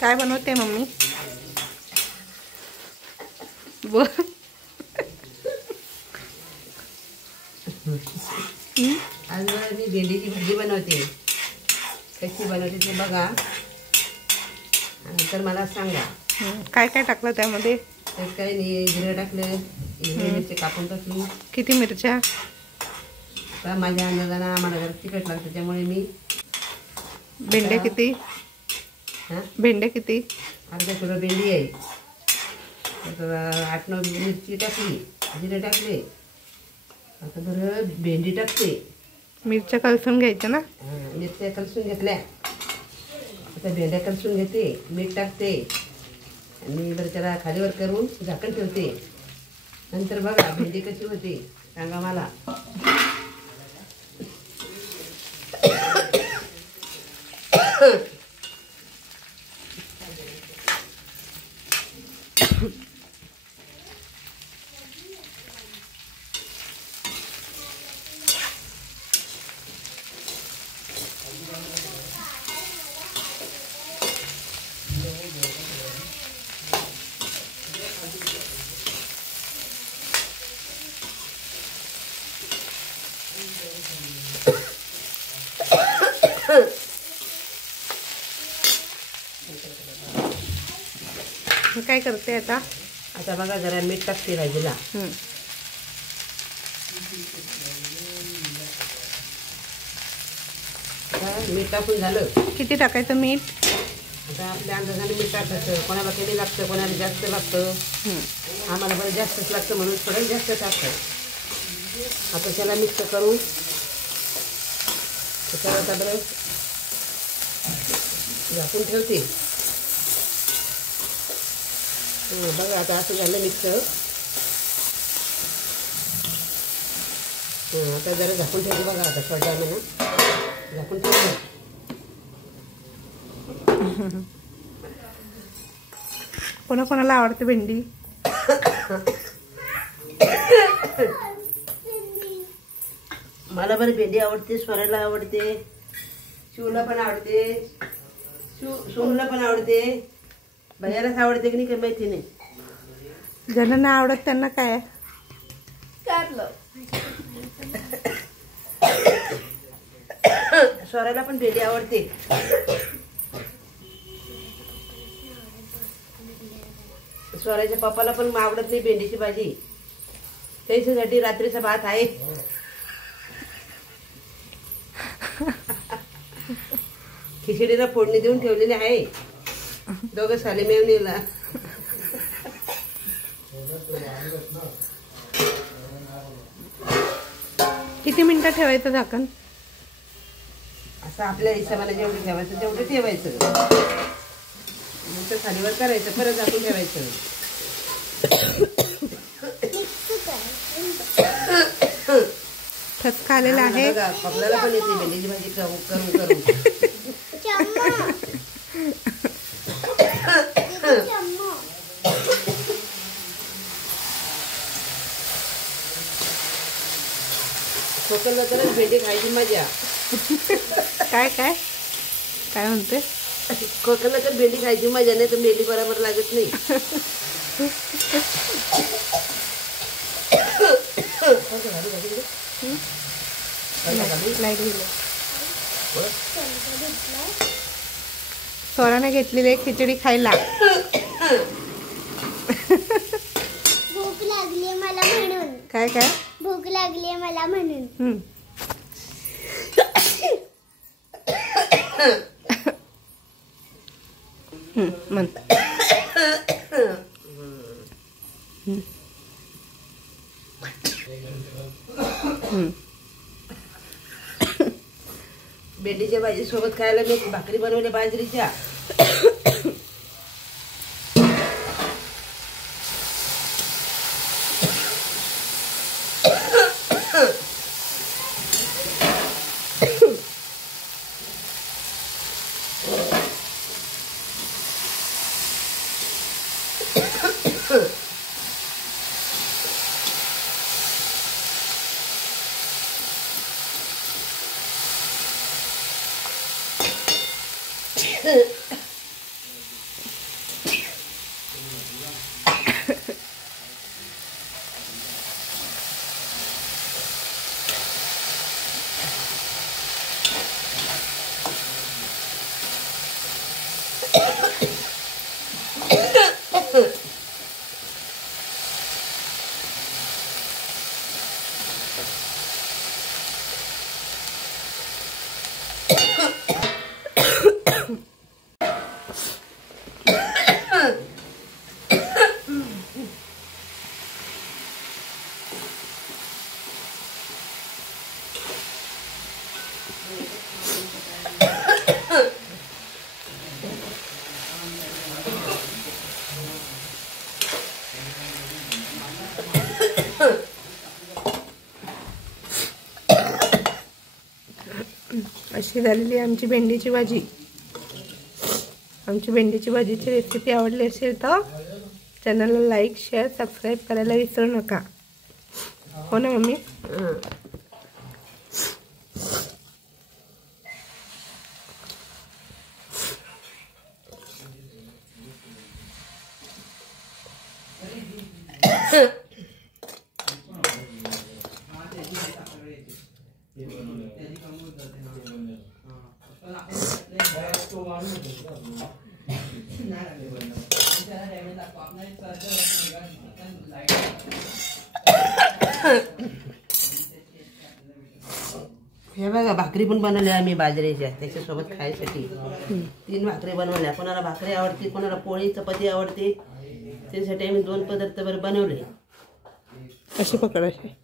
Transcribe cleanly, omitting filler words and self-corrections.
काय बनवते मम्मी? आज मी भेंडीची भाजी बनवते. कशी बनवते ते बघा नंतर मला सांगा. काय काय टाकलं त्यामध्ये? तर काही नाही, जिरं टाकलं, मिरची कापून टाकली. किती मिरच्या? तर माझ्या अंदाजानं आम्हाला जरा तिखट लागतं त्यामुळे मी. भेंड्या किती? भेंड्या किती? अर्धा किलो भेंडी आहे. तर 8-9 मिरची टाकली, जिरं टाकले. आता बरं भेंडी टाकते. मिरच्या कलसून घ्यायच्या ना? मिरच्या कलसून घेतल्या. आता भेंड्या कलसून घेते, मीठ टाकते आणि बरं त्याला खालीवर करून झाकण ठेवते. नंतर बघा भेंडी कशी होते सांगा मला. काय करते आता? आता बघा जरा मीठ टाकते भाजीला. मीठ टाकून झालं. किती टाकायचं मीठ? आता आपल्या अंदाजाने मीठ टाकायचं. कोणाला कमी लागतं, कोणाला जास्त लागतं. आम्हाला बरं जास्तच लागतं म्हणून थोडं जास्त टाकतं. आता त्याला मिक्स करू. त्याच्यावर आता बरं झाकून ठेवते. बघा आता असं झालं मिक्स. आता जरा झाकून ठेवते बघा. आता थोड्या वेळानं झाकून ठेवते. कोणाकोणाला आवडते भेंडी? मला बरं भेंडी आवडते, स्वराला आवडते, शिवला पण आवडते, सोनूला पण आवडते, भैयालाच आवडते की नाही काही माहिती नाही. ज्यांना आवडत त्यांना काय? स्वराला पण भेंडी आवडते. स्वराच्या पप्पाला पण आवडत नाही भेंडीची भाजी. त्याच्यासाठी रात्रीचा भात आहे. खिचडीला फोडणी देऊन ठेवलेली आहे. दोघं साले मेवणीला. किती मिनिटं ठेवायचं झाकण? असं आपल्या हिशोबाने जेवढं ठेवायचं तेवढं ठेवायचं. नंतर खालीवर करायचं, परत झाकून ठेवायचं. ठसका आलेला आहे. आपल्याला पण येते भेंडीची भाजी करून करून. खोकलला तरच भेंडी खायची मजा. काय काय काय म्हणते? खोकलला तर भेंडी खायची मजा, नाही तर भेंडी बरोबर लागत नाही. स्वराने घेतलेली खिचडी खायला. भूक लागली मला म्हणून. काय काय? भूक लागली मला म्हणून. भेंडीच्या भाजी सोबत खायला मी भाकरी बनवल्या बाजरीच्या. अशी झालेली आमची भेंडीची भाजी. आमची भेंडीची भाजीची रेसिपी आवडली असेल तर चॅनलला लाईक शेअर सबस्क्राईब करायला विसरू नका. हो ना मम्मी? हे बघा भाकरी पण बनवल्या आम्ही बाजरीच्या त्याच्यासोबत खायसाठी. 3 भाकरी बनवल्या. कोणाला भाकरी आवडते, कोणाला पोळी चपाती आवडते, त्यासाठी आम्ही 2 पदार्थ बनवले. अशी पकडायची.